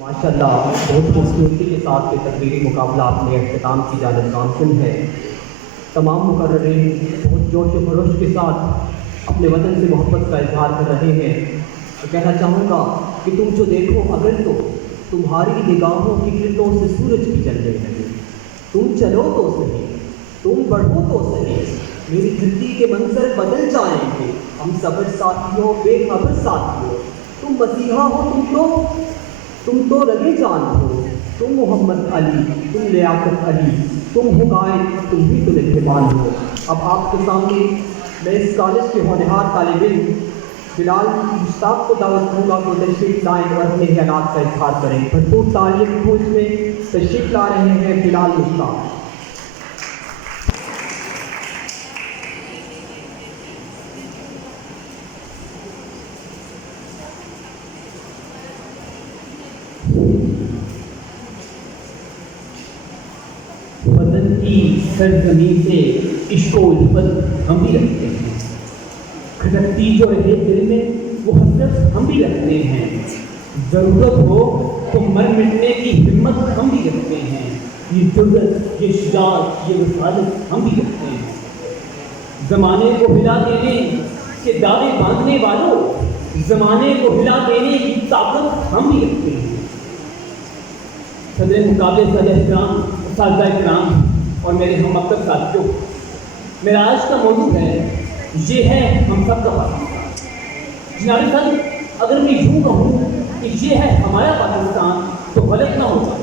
ماشاءاللہ بہت خوبصورتی کے ساتھ یہ تقریری مقابلہ اپنے اختتام کی جانب گامزن ہے۔ تمام مقررین بہت جوش و خروش کے ساتھ اپنے وطن سے محبت کا اظہار کر رہے ہیں۔ کہنا چاہوں گا کہ تم جو دیکھو اگر تو تمہاری نگاہوں کی کرنوں سے سورج بھی جلنے لگے، تم چلو تو صحیح، تم بڑھو تو صحیح، میری زندگی کے منظر بدل جائیں گے۔ ہم صبر ساتھیوں، بے خبر ساتھیوں، تم مسیحا ہو، تم تو رگے جان ہو، تم محمد علی، تم لیاقت علی، تم ہو قائد، تم بھی تو نگہبان ہو۔ اب آپ کے سامنے میں اس کالج کے ہونہار طالب علم بلال مشتاق کو دعوت دوں گا کہ تشریف لائیں اور اپنے خیالات کا اظہار کریں۔ بھرپور تالیوں کو اس میں تشریف لا رہے ہیں بلال مشتاق۔ وطن کی سرزمین سے عشق و الفت ہم بھی رکھتے ہیں، کھٹکتی جو رہے دل میں وہ حسرت ہم بھی رکھتے ہیں، ضرورت ہو تو مر مٹنے کی ہمت ہم بھی رکھتے ہیں، یہ جرأت، یہ شجاعت، یہ رسالت ہم بھی رکھتے ہیں۔ زمانے کو ہلا دینے کے دعوے باندھنے والوں، زمانے کو ہلا دینے کی طاقت ہم بھی رکھتے ہیں۔ صدر مقابلے صدر احترام، اساتذہ اکرام اور میرے ہم مکتب ساتھیوں، میرا آج کا موضوع ہے یہ ہے ہم سب کا پاکستان۔ جناب صدر، اگر میں یوں کہوں کہ یہ ہے ہمارا پاکستان تو غلط نہ ہوگا،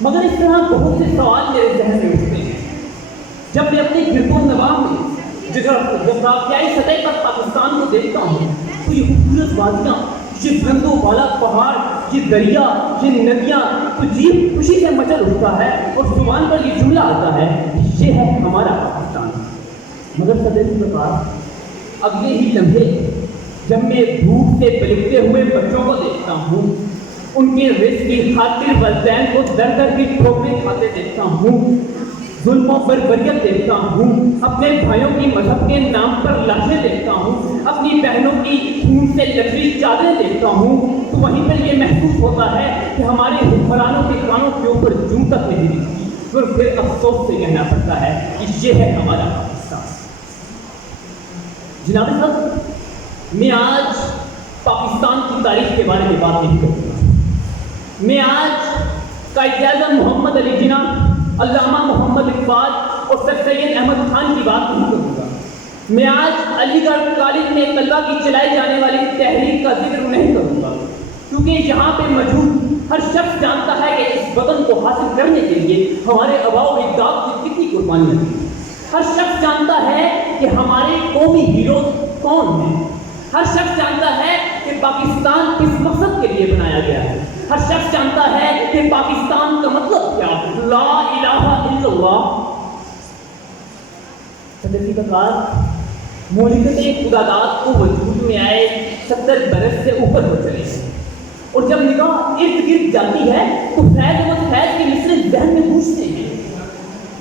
مگر اس طرح بہت سے سوال میرے ذہن میں اٹھتے ہیں جب میں اپنے گرد و نواح میں جغرافیائی سطح پر پاکستان کو دیکھتا ہوں تو یہ خوبصورت وادیاں، یہ بلند و بالا پہاڑ، یہ دریا، یہ ندیاں تو جی خوشی سے مچل اٹھتا ہے اور زبان پر یہ جملہ آتا ہے یہ ہے ہمارا پاکستان۔ مگر صدر کے پاس اگلے ہی لمحے جب میں دھوپ سے پلکتے ہوئے بچوں کو دیکھتا ہوں، ان کے رزق کی خاطر والدین کو در در کی ٹھوکریں کھاتے دیکھتا ہوں، ظلم و بربریت دیکھتا ہوں، اپنے بھائیوں کی مذہب کے نام پر لاشیں دیکھتا ہوں، اپنی بہنوں کی خون سے لکڑی چادریں دیکھتا ہوں، تو وہیں پر یہ محسوس ہوتا ہے کہ ہمارے حکمرانوں کے کانوں کے اوپر جوں تک نہیں دکھتی، اور پھر افسوس سے کہنا پڑتا ہے کہ یہ ہے ہمارا پاکستان۔ جناب صاحب، میں آج پاکستان کی تاریخ کے بارے میں بات نہیں کروں گا، میں آج قائد اعظم محمد علی جناح، علامہ محمد اقبال اور سر سید احمد خان کی بات نہیں کروں گا، میں آج علی گڑھ کالج میں طلبہ کی چلائی جانے والی تحریک کا ذکر نہیں کروں گا، کیونکہ یہاں پہ موجود ہر شخص جانتا ہے کہ اس وطن کو حاصل کرنے کے لیے ہمارے آباء و اجداد کی کتنی قربانیاں دی۔ ہر شخص جانتا ہے کہ ہمارے قومی ہیروز کون ہیں، ہر شخص جانتا ہے کہ پاکستان کس مقصد کے لیے بنایا گیا ہے، ہر شخص جانتا ہے کہ پاکستان کا مطلب کیا، لا الہ الا اللہ۔ صدر کی بکار مملکت خداداد کو وجود میں آئے 70 برس سے اوپر ہو چلے ہیں، اور جب نگاہ ارد گرد جاتی ہے تو فیض و فیض کے مصرے ذہن میں گونجتے ہیں،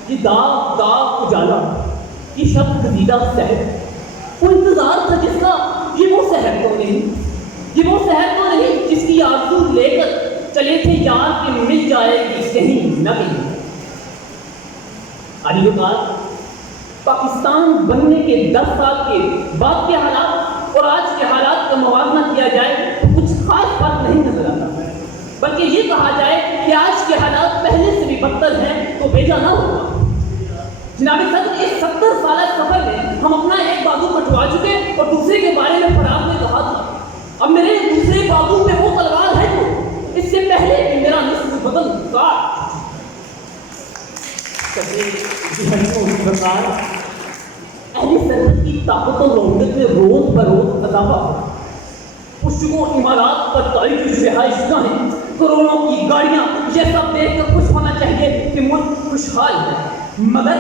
یہ داغ داغ اجالا، یہ شب گزیدہ سحر، وہ انتظار تھا جس کا، یہ وہ سحر تو نہیں، یہ وہ سحر تو نہیں جس کی آرزو لے کر چلے تھے یار کہ مل جائے گی کہیں نہ کہیں۔ علی وقار، پاکستان بننے کے 10 سال کے بعد کے حالات اور آج کے حالات کا موازنہ کیا جائے تو کچھ خاص بات نہیں نظر آتا، بلکہ یہ کہا جائے کہ آج کے حالات پہلے سے بھی بدتر ہیں تو بھیجا نہ ہوگا۔ جناب صدر، اس 70 سالہ سفر میں ہم اپنا ایک بازو کٹوا چکے اور دوسرے کے بارے میں فراغ نے کہا تھا، اب میرے دوسرے بازو میں وہ تلوار ہے جو اس سے پہلے کہ میرا نصف بدن کاٹ۔ اہل سرحد کی طاقت و رونق میں روز بروز اضافہ ہو، پشتوں عمارات پر تاریخی رہائش گاہیں، کروڑوں کی گاڑیاں، یہ سب دیکھ کر خوش ہونا چاہیے کہ ملک خوشحال ہے، مگر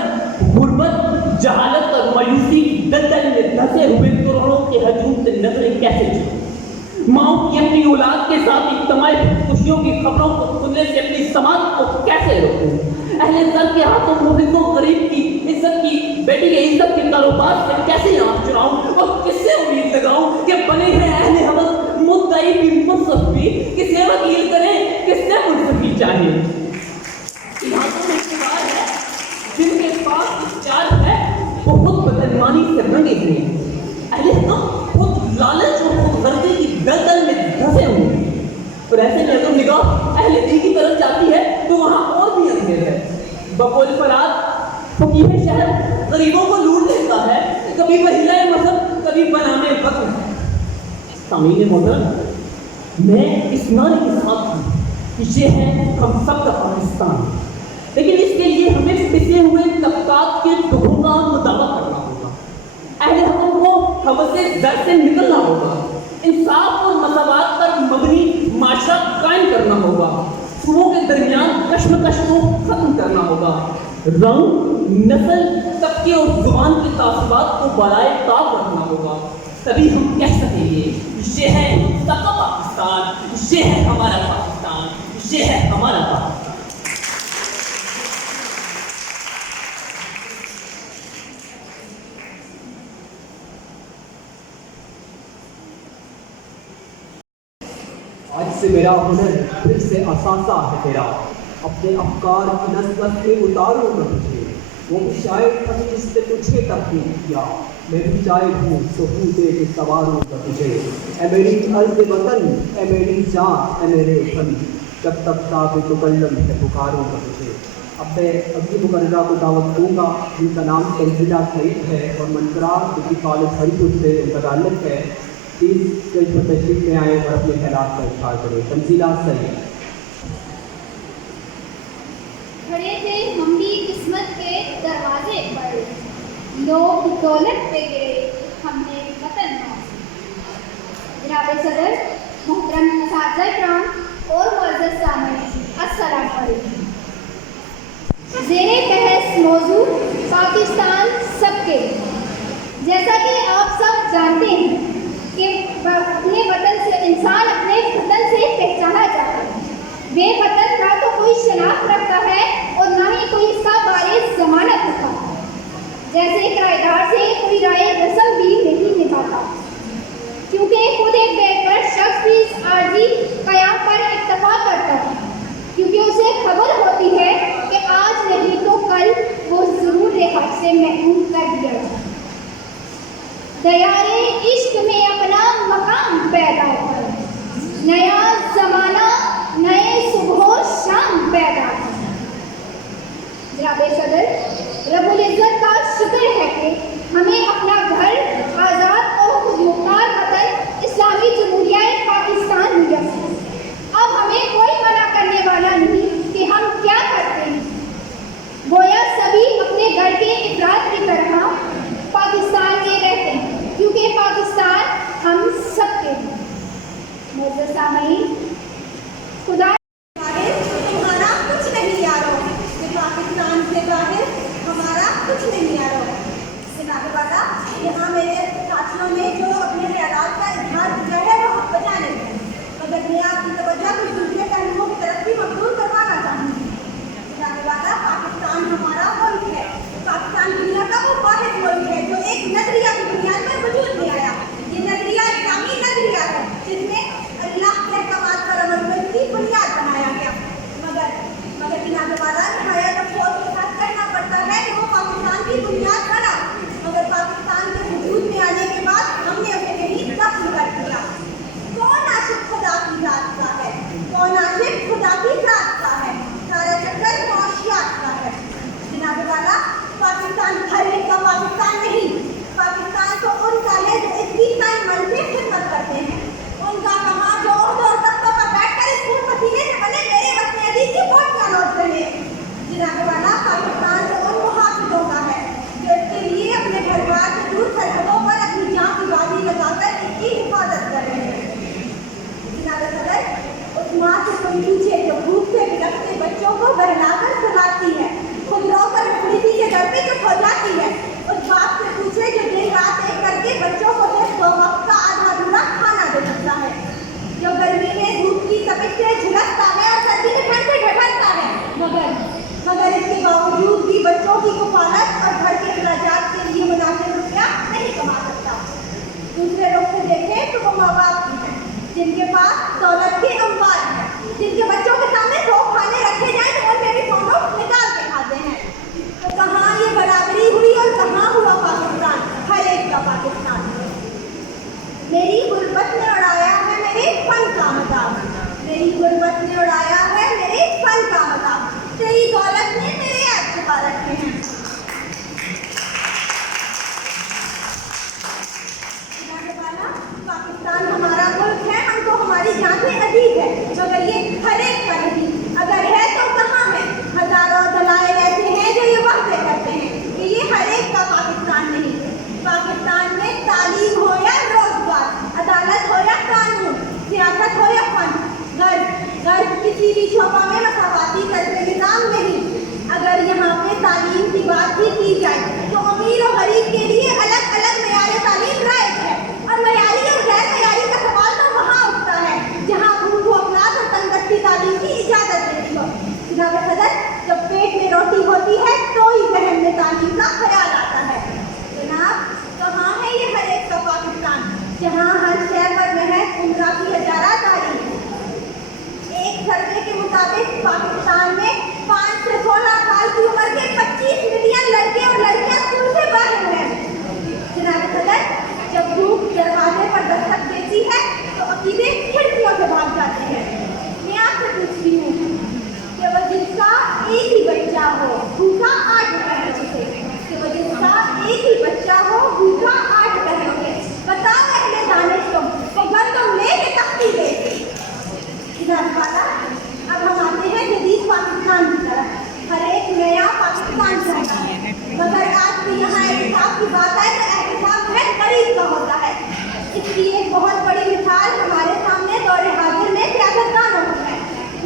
غربت، جہالت اور مایوسی کی دلدل میں دھسے ہوئے کروڑوں کے ہجوم سے نظریں کیسے چھپیں؟ ماؤں کی اپنی اولاد کے ساتھ اجتماعی خوشیوں کی خبروں کو سننے سے اپنی سماعت کو کیسے روکوں؟ اہل سر کے ہاتھوں محب و غریب کی عزت کی، بیٹی کی عزت کے کاروبار سے کیسے آنکھ چراؤں اور کس سے امید لگاؤں کہ بنے ہیں اہل حوث مدعی بھی منصف بھی، کسے وکیل کریں کہ नहीं चाहे। इलाकों में शिकार है जिनके पास इख्तियार है बहुत बदनमानी से रंगे हुए, अहले हम खुद लालच और खुद गर्दी की दलदल में धंसे हुए। और ऐसे में अगर निगाह अहले दिल की तरफ जाती है तो वहाँ और भी अंधेर है। बकौल फराद फकीह शहर गरीबों को लूट लेता है, कभी बहिलाए मजहब कभी बनाने वक्त। सामीन मोहतरम, मैं इस नारे के साथ हूँ कि ये है हम सब का पाकिस्तान, लेकिन इसके लिए हमें पिसे हुए तबकात के दुखों का मुदावा करना होगा। अहले हक़ को हवसे दर से निकलना होगा, इंसाफ और मसावात पर मबनी माशरा कायम करना होगा, सूबों के दरमियान कश्मकश को खत्म करना होगा, रंग नस्ल तबके और जुबान के तासुबात को बराए ताब रखना होगा। तभी हम कह सकेंगे ये है सबका पाकिस्तान, ये है हमारा पाकिस्तान, ये है हमारा पाकिस्तान। आज से मेरा हुनर फिर से असासा है तेरा, अपने अफकार की नस्बत में उतारूँ मैं तुझे। वो भी शायद था जिसने तुझे तकलीफ किया, मैं भी शायद हूँ सहूदे के सवारों का तुझे। ए मेरी अर्ज़ वतन, ए मेरी जान, ए मेरे फन, जब तक साब मुकल्लम है पुकारूँ का तुझे। अब मैं अगली मुकर्ररा को दावत दूँगा जिनका नाम तंजीला सईद है और मनकरा जो कि कॉलेज हरीपुर से उनका ताल्लुक़ है। प्लीज़ स्टेज पर तशरीफ में आए और अपने ख्यालात का इज़हार करें। तंजीला सईद। खड़े थे हम भी किस्मत के दरवाजे पर, लोग दौलत पे गिरे हमने वतन जनाब सदर, मोहतरम असातिज़ा इकराम और मुअज़्ज़ज़ सामईन, अस्सलाम अलैकुम। ज़ेरे बहस मौजू पाकिस्तान सबके। जैसा कि आप सब जानते हैं कि अपने वतन से इंसान अपने वतन से पहचाना जाता है। वे वतन ना तो कोई शनाख्त रखता है और ना ही कोई इसका वारिस जमानत रखता है। जैसे किराएदार से कोई राय रस्म भी नहीं निभाता, क्योंकि खुद एक बेघर शख्स भी इस आर्जी कयाम पर इत्तफा करता है, क्योंकि उसे खबर होती है कि आज नहीं तो कल वो ज़रूर रिहाई से महरूम कर दिया जाए। दयारे इश्क में अपना मकाम पैदा कर, नया ज़माना नए सुबह शाम पैदा कर। जनाब सदर, रब्बुल इज़्ज़त का शुक्र है कि हमें अपना घर आज़ाद और खुदमुख्तार वतन इस्लामी जमहूरिया पाकिस्तान मिला। अब हमें कोई मना करने वाला नहीं कि हम क्या करते हैं। गोया सभी अपने घर के इफराद की तरह पाकिस्तान में रहते हैं, क्योंकि पाकिस्तान हम सबके हैं। मुअज़्ज़ज़ सामईन, खुदा हमारा कुछ नहीं यारो, पाकिस्तान से बाहर हमारा कुछ नहीं यारो। जनाब वाला, यहाँ मेरे साथियों ने जो अपने ख्यालात का इजहार किया है वो हम बता लेंगे, मगर मैं आपकी तवज्जो कुछ दूसरे पहलुओं की तरफ भी मबसूल करवाना चाहूँगी। जनाब वाला, पाकिस्तान हमारा मुल्क है। पाकिस्तान दुनिया का वो वाहिद मुल्क है जो एक नजरिया की बुनियाद पर वजूद में आया। ये नजरिया इस्लामी नजरिया है जिसमें अल्लाह के अहकामात पर अमल करने की बुनियाद गुर्बत ने उड़ाया है मेरे फल का मजाक, तेरी दौलत ने मेरे ऐब छुपा रखे हैं। पाकिस्तान हमारा मुल्क है, हमको हमारी जानें अजीब है, मगर ये हर एक का नहीं। अगर है तो कहाँ है? हजारों दलाल ऐसे हैं जो ये वादे करते हैं कि ये हर एक का पाकिस्तान नहीं है। पाकिस्तान में तालीम हो या रोजगार, अदालत हो या कानून, सियासत हो या फन, गर्ज किसी भी शोबा में मसावाती तर्ज निज़ाम नहीं। अगर यहाँ पे तालीम की बात भी की जाए तो अमीर और गरीब के लिए अलग अलग मेयार तालीम राइज है, और मयारी और गैर मयारी का सवाल तो वहाँ उठता है जहाँ भूख अफलास और तंदरुस्ती तालीम की इजाज़त देती हो। जनाब सदर, जब पेट में रोटी होती है तो ही जहन में तालीम का ख्याल आता है। जनाब, कहाँ है ये हर एक का पाकिस्तान जहाँ हर शहर में है उम्रा की हजारा तालीम। एक सर्वे के मुताबिक पाकिस्तान में 5 से 16 साल की उम्र के 25 मिलियन लड़के और लड़कियां स्कूल से बाहर हैं। जनाब सदर, जब धूप दरवाजे पर दस्तक देती है तो अकीदे खिड़कियों से भाग जाते हैं। मैं आपसे पूछती हूँ कि वो जिसका एक ही बच्चा हो भूखा 8 बहनों से, कि वो जिसका एक ही बच्चा हो भूखा 8 बहनों से, बताओ अहले दानिश तुम वो गंदम ले के तख्ती दे। अब हम आते हैं जदीद पाकिस्तान की तरफ। हर एक नया पाकिस्तान चाहता है, मगर आज भी यहाँ एहतिसाब की बात आए तो एहतिसाब है गरीब का होता है। इसकी एक बहुत बड़ी मिसाल हमारे सामने दौरे हाजिर में सियासतदानों की है।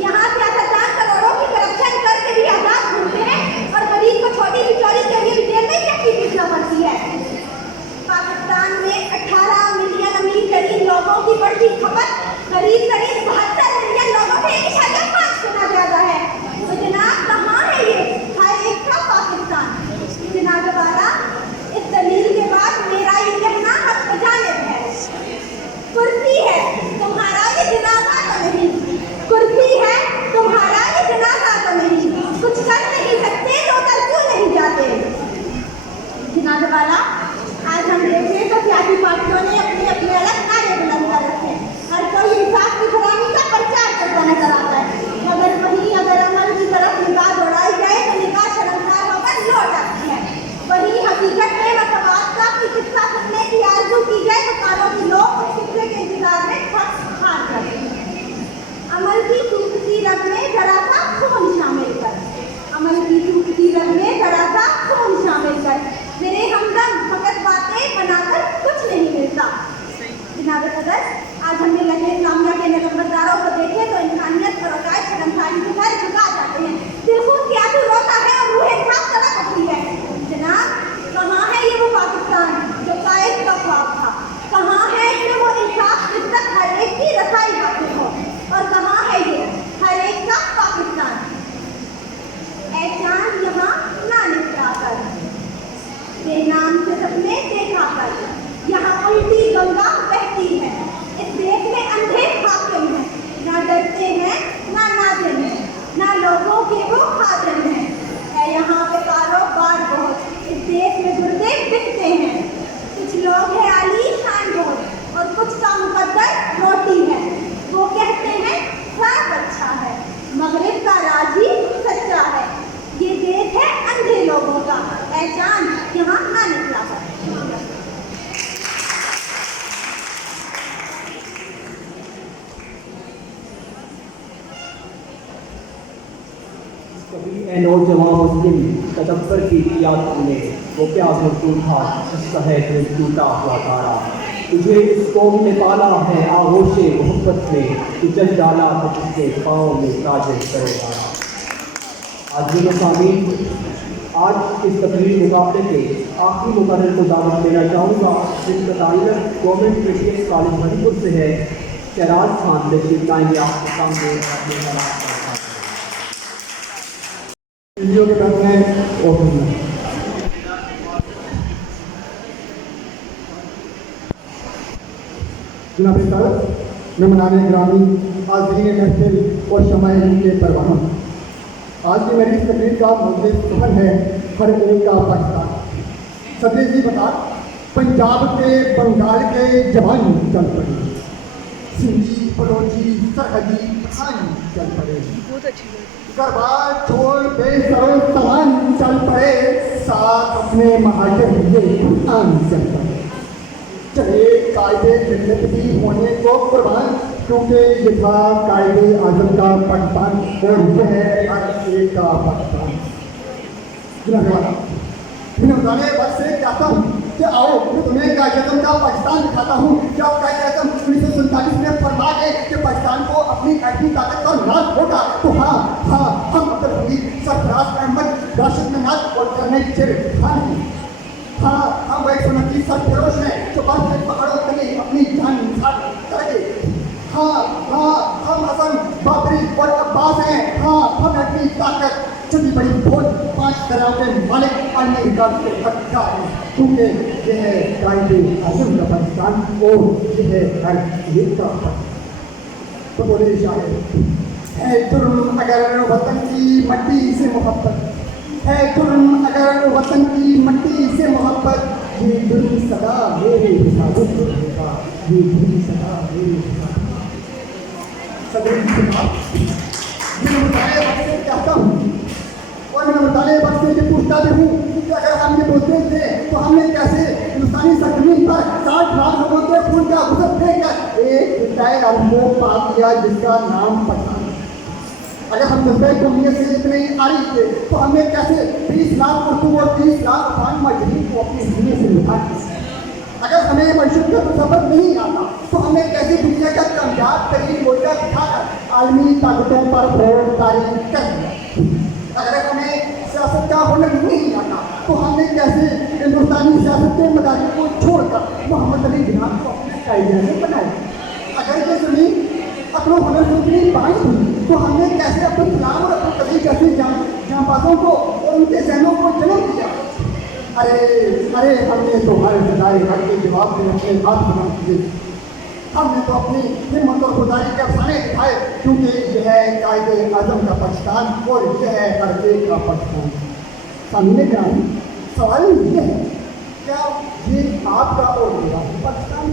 यहाँ सियासतदान करोड़ों की करप्शन करके भी आजाद घूमते हैं और गरीब को छोटी बिचौली के लिए भी जेल में चक्की पीटना पड़ती है। पाकिस्तान में 18 मिलियन अमीर तरीन लोगों की बढ़ती खपत करीब 72 मिलियन लोगों के 1.5 गुना ज्यादा है। तो जनाब, कहाँ है ये हर एक का पाकिस्तान? जनाब वाला, इस दलील के बाद मेरा ये कहना हक बजानिब है। कुर्सी है तुम्हारा ये जनाजा तो नहीं, कुर्सी है तुम्हारा ये जनाजा तो नहीं, कुछ कर नहीं सकते तो कर क्यों नहीं जाते? जनाब वाला, आज हम देखें तो सियासी पार्टियों ने अपने अपने अलग नारे बुलंद कर रखे हैं। हर कोई इंसाफ की फरहमी का प्रचार करता नजर आता है, मगर वहीं अगर अमल की तरफ निगाह दौड़ाई जाए तो निगाह शर्मसार होकर लौट आती है। वहीं हकीकत में मसवाद का कोई किस्सा सुनने की आरज़ू की जाए तो कानों की लोग उस किस्से के इंतजार में हार जाते हैं। अमल की सूखती रग में जरा सा खून शामिल कर, अमल की सूखती रग में जरा सा खून शामिल कर, मेरे हमदम फकत बातें बनाकर कुछ नहीं मिलता। जनाब सदर, आज हमने लगे इस्लामिया के नंबरदारों को देखे तो इंसानियत और अकायद शर्मसारी से सर झुका जाते हैं, दिल खून के आंसू रोता है और रूह इंसाफ तड़प उठती है। जनाब, कहाँ है ये वो पाकिस्तान जो कायद का ख्वाब था? कहाँ है इसमें वो इंसाफ जिस तक हर एक की रसाई हासिल हो? और कहाँ है ये हर एक का पाकिस्तान? ऐ चांद यहाँ ना निकला कर, बेनाम से सपने देखा कर, यहाँ उल्टी गंगा बहती है, इस देश में अंधे हाकिम हैं, ना डरते हैं ना नाज़िम हैं, ना लोगों के वो खादिम हैं। है यहाँ पे कारोबार बहुत, इस देश में गुर्दे बिकते हैं, कुछ लोग हैं आलीशान बहुत और कुछ का मुकद्दर रोटी है। वो कहते हैं सब अच्छा है, मगरिब का राज ही सच्चा है, ये देश है अंधे लोगों का, ऐ चांद यहाँ ना निकला कर। कभी ए नौजवान मुस्लिम तदब्बर की याद तुमने, वो क्या मजबूर था जिसका है दिल टूटा हुआ तारा, तुझे इस कौम ने पाला है आगोशे मोहब्बत में, तू जल डाला तो तुझे पाँव में ताजे करेगा। आज आज इस तकरीर मुकाबले के आखिरी मुकर्रर को दावत देना चाहूँगा, जिसका ताल्लुक गवर्नमेंट मेडिकल कॉलेज मणिपुर से है। शहराज खान तशरीफ लाएंगे आपके सामने अपने सलाम का वीडियो के बैठने ओपन जनाब सर, मैं मनाने ग्रामी हाज़रीन महफिल और शमाइल के परवान, आज की मेरी इस तकरीर का मौजूद सुखन है हर एक का पाकिस्तान। सदर जी बता, पंजाब के बंगाल के जवान चल पड़ी, सिंधी बलोची सरहदी हाँ चल पड़े गरबा छोड़ दे सरो तमान चल पड़े साथ अपने महाजन ये कुरान चल पड़े चले कायदे जन्नत की होने को कुर्बान क्योंकि ये था कायदे आजम का पाकिस्तान और यह है हर एक का पाकिस्तान। जाने बस से कहता हूँ कि आओ मैं तुम्हें कायदे आजम का पाकिस्तान दिखाता हूँ। जब कायदे आजम 1947 में फरमा गए कि पाकिस्तान को अपनी ऐसी ताकत पर नाज होगा तो हाँ हम अब्दुल हमीद, सरफराज अहमद, राशिद मिनाज और कर्नल शेर खान हाँ हम वही सुनती सरफरोश हैं जो बर्फ के पहाड़ों तले अपनी जान निछाड़ करेंगे। हाँ हम हसन बाबरी और अब्बास हैं। हाँ हम अपनी ताकत छोटी बड़ी भोज 5 दरियाओं के मालिक आने निकाल के हकदार हैं क्योंकि यह है कायदे आजम का पाकिस्तान और यह है हर एक का पाकिस्तान। तो बोले शायद है जुर्म अगर वतन की मट्टी से मोहब्बत है जुर्म अगर वतन की मट्टी से मोहब्बत ये जुर्म सदा मेरे हिसाब से होगा ये जुर्म सदा मेरे हिसाब सदर मैं मुताले वक्त से कहता हूँ और मैं मुताले वक्त से ये पूछता भी हूँ कि अगर हम ये बोलते थे तो हमने कैसे हिंदुस्तानी सरजमीन पर 60 लाख लोगों के खून का गुजर फेंक एक रिटायर आदमी को पाप किया जिसका नाम पठान। अगर हम मुंबई को नीयत से इतने ही आ रही थे तो हमने कैसे 20 लाख उर्दू और 30 लाख अफगान मजदूर को अपनी जिम्मे से उठा अगर हमें मशहूर का सफर नहीं आता तो हमें कैसे दुनिया का कामयाब तरीन मोर्चा दिखाकर आलमी ताकतों पर फौजदारी कर दिया। अगर हमें सियासत का हुनर नहीं आता तो हमने कैसे हिंदुस्तानी सियासत के मदारी को छोड़कर मोहम्मद अली जिन्ना को अपने कायदे में बनाया। अगर ये जमीन अपना हुनर से इतनी पाई हुई तो हमने कैसे अपने इस्लाम और अपने कभी कैसे जांबाजों को और उनके जहनों को जन्म दिया। अरे हमने तो हर सदाई हर के जवाब में अपने हाथ बना दिए। हमने तो अपनी हिम्मत और खुदाई के अफसाने दिखाए क्योंकि यह है कायदे आजम का पाकिस्तान और यह है हर एक का पाकिस्तान। सामने का सवाल ये है क्या ये आपका और मेरा ही पाकिस्तान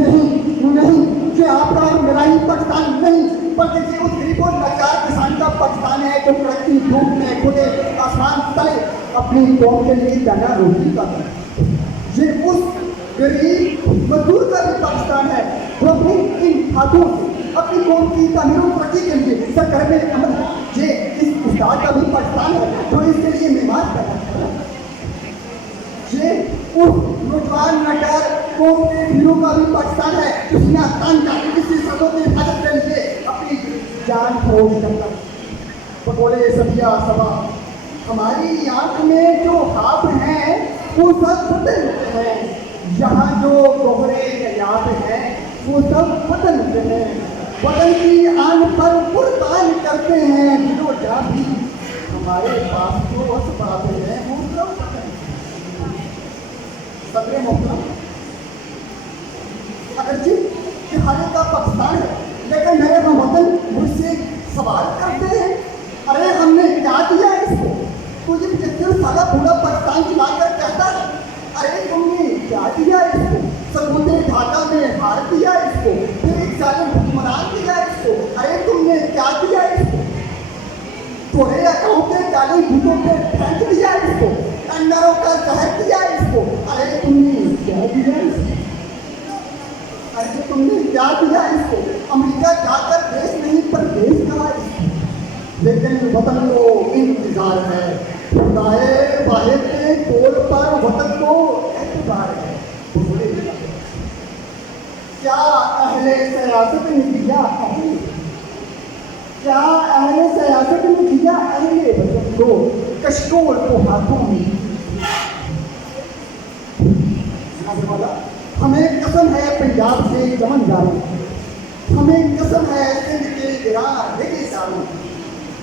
नहीं ये आपका और मेरा ही पाकिस्तान नहीं बल्कि ये उस गरीब और लाचार किसान का पाकिस्तान है जो कड़कती धूप में खुले आसमान तले अपनी कौम के लिए दाना रोटी का ये उस गरीब मजदूर का भी पाकिस्तान है जो अपनी इन हाथों से अपनी कौम की तामीर और तरक्की के लिए सरकार में अमल ये इस उस्ताद का भी पाकिस्तान है जो इसके लिए मेहमान पैदा कर रहा है। ये उस नौजवान नगर कौम के हीरो का भी पाकिस्तान है जिसने आसान का किसी सदों की हिफाजत के लिए अपनी जान फरोख्त करता है। बोले सबिया सबा हमारी आंख में जो ख्वाब हैं वो सब बदल हैं यहाँ जो दोहरे याद हैं वो सब बदल हैं बदल की आन पर कुर्बान करते हैं जो जा भी हमारे पास जो असबाब हैं वो सब सदर मोहतरम अगरचे कि हर एक का पाकिस्तान है लेकिन मेरे वतन मुझसे सवाल करते हैं अरे हमने क्या दिया इसको तो ये 75 साल पूरा पाकिस्तान चलाकर कहता है अरे तुमने क्या दिया इसको समुद्र ढाका में हार दिया इसको फिर एक जालिम हुक्मरान दिया इसको अरे तुमने क्या दिया इसको थोड़े अकाउंट के काले भूतों पे फेंक दिया इसको अंडरों का जहर दिया इसको अरे तुमने क्या दिया इसको अरे तुमने क्या दिया इसको अमेरिका जाकर देश नहीं पर देश कहा इसको लेकिन वतन को इंतजार है खुदाए वाहिद के तौर पर वतन को एतबार है। क्या अहले सियासत ने दिया क्या अहले सियासत ने दिया अहले वतन को कशकोल को हाथों में हमें कसम है पंजाब से चमन जारी हमें कसम है सिंध के ईरान रेगिस्तान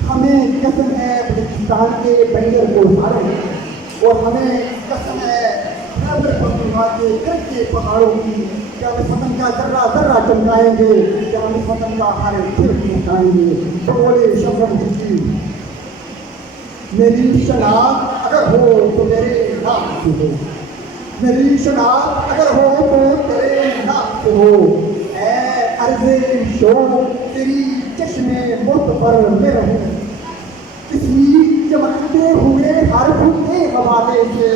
हमें कसम है बलूचिस्तान के बंजर को मारे और हमें कसम है खैबर पख्तूनख्वा के कच्चे पहाड़ों की क्या हम वतन का जर्रा जर्रा चमकाएंगे क्या हम वतन का हर फिर चमकाएंगे तो बोले शबनम की मेरी शनाख्त अगर हो तो मेरे नाम से हो मेरी शनाख्त अगर हो तो तेरे नाम से हो फैज़ शौक़ तेरी चश्मे मुतबर में रहूं, किसी चमकते हुए हर्फ के हवाले से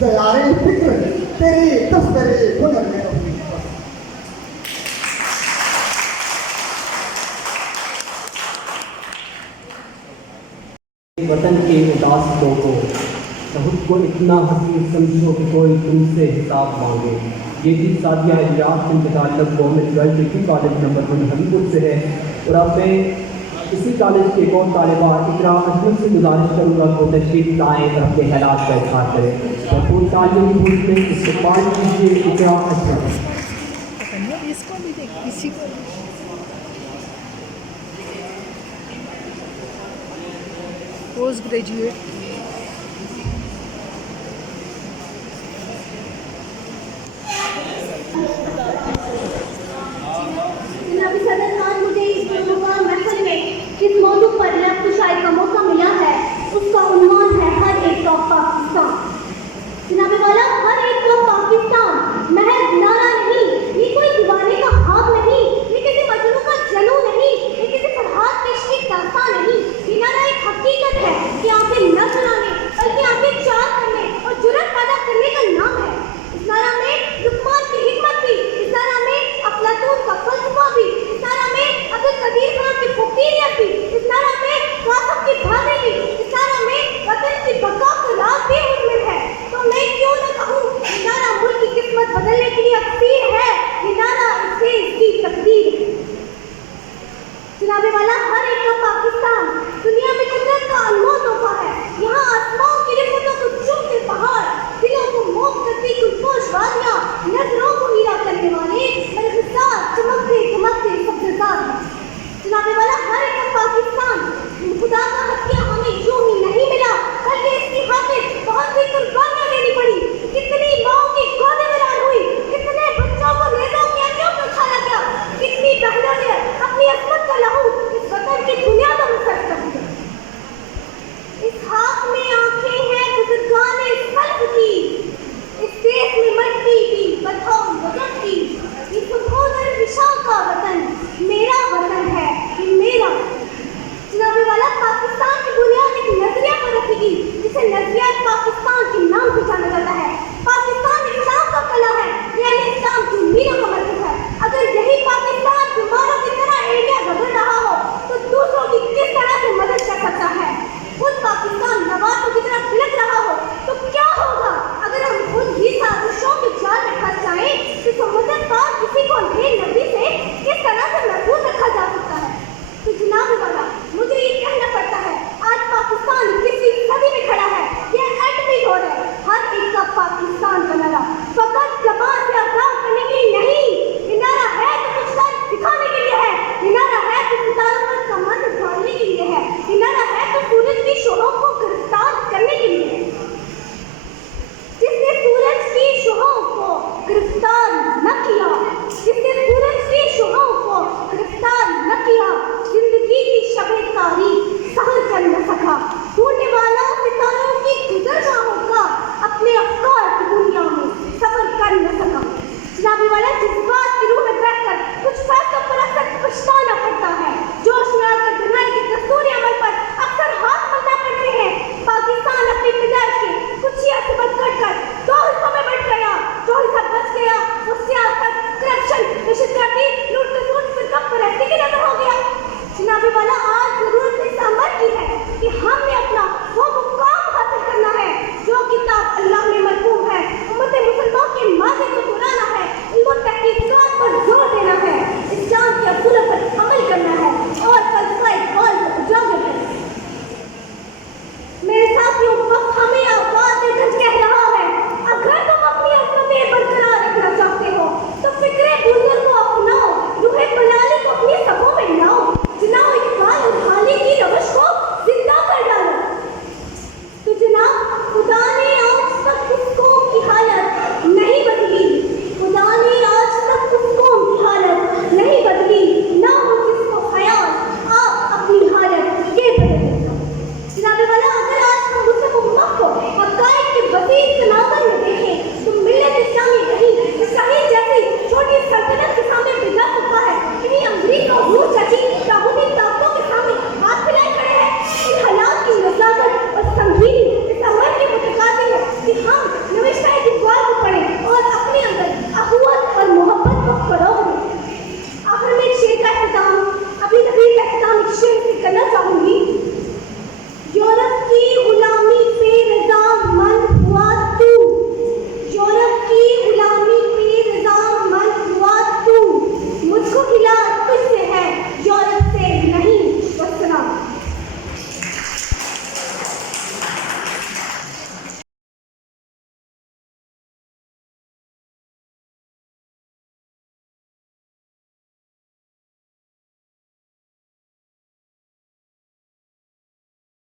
ज़यारे फिक्र तेरे दफ्तरे हुनर में रहूं। वतन के उदास लोगों, खुद को इतना हसीन समझो कि कोई तुमसे हिसाब मांगे। ये भी सादिया इलियास से मुताल्लिक़ government girls degree college number 1 Hamirpur से है। और अब मैं इसी कॉलेज के एक और तालिबा इकरा अजमल से गुजारिश करूँगा कि वो तशरीफ़ लाएँ और अपने ख़यालात का इज़हार करें। और पूरी तालीम की धूप में इस्तेमाल कीजिए इकरा अजमल। इसको भी देख किसी को पोस्ट ग्रेजुएट जनाब सदर खान, मुझे इस गुलमखान महफिल में जिस मौजू पर लफ्ज़ शायरी का मौका मिला है उसका उन्वान है हर एक का पाकिस्तान। जनाब वाला, हर एक का पाकिस्तान महज नारा नहीं, ये कोई दीवाने का ख्वाब नहीं, ये किसी मजनू का जनू नहीं, ये किसी फरहाद पेश की दास्तां नहीं। ये नारा एक हकीकत है कि आंखें न चुराने बल्कि आंखें चार करने और जुर्रत पैदा करने का नाम है। इस नारा में लुकमान की हिकमत भी, इस नारा में अफलातून का फलसफा भी, इस नारा में अब्दुल कदीर खान की फुकीरियत भी, इस नारा में कासिम की भाभी भी, इस नारा में वतन की बका का राज भी मुज़मिन है। तो मैं क्यों न कहूँ, ये नारा मुल्क की किस्मत बदलने के लिए अक्सीर है, ये नारा इससे इसकी तकदीर है। जनाबे वाला, हर एक का पाकिस्तान दुनिया में कुदरत का अनमोल तोहफा है। यहाँ आसमां की रिफ्तों को चूमते पहाड़, दिलों को मोह करती गुलपोश वादियाँ,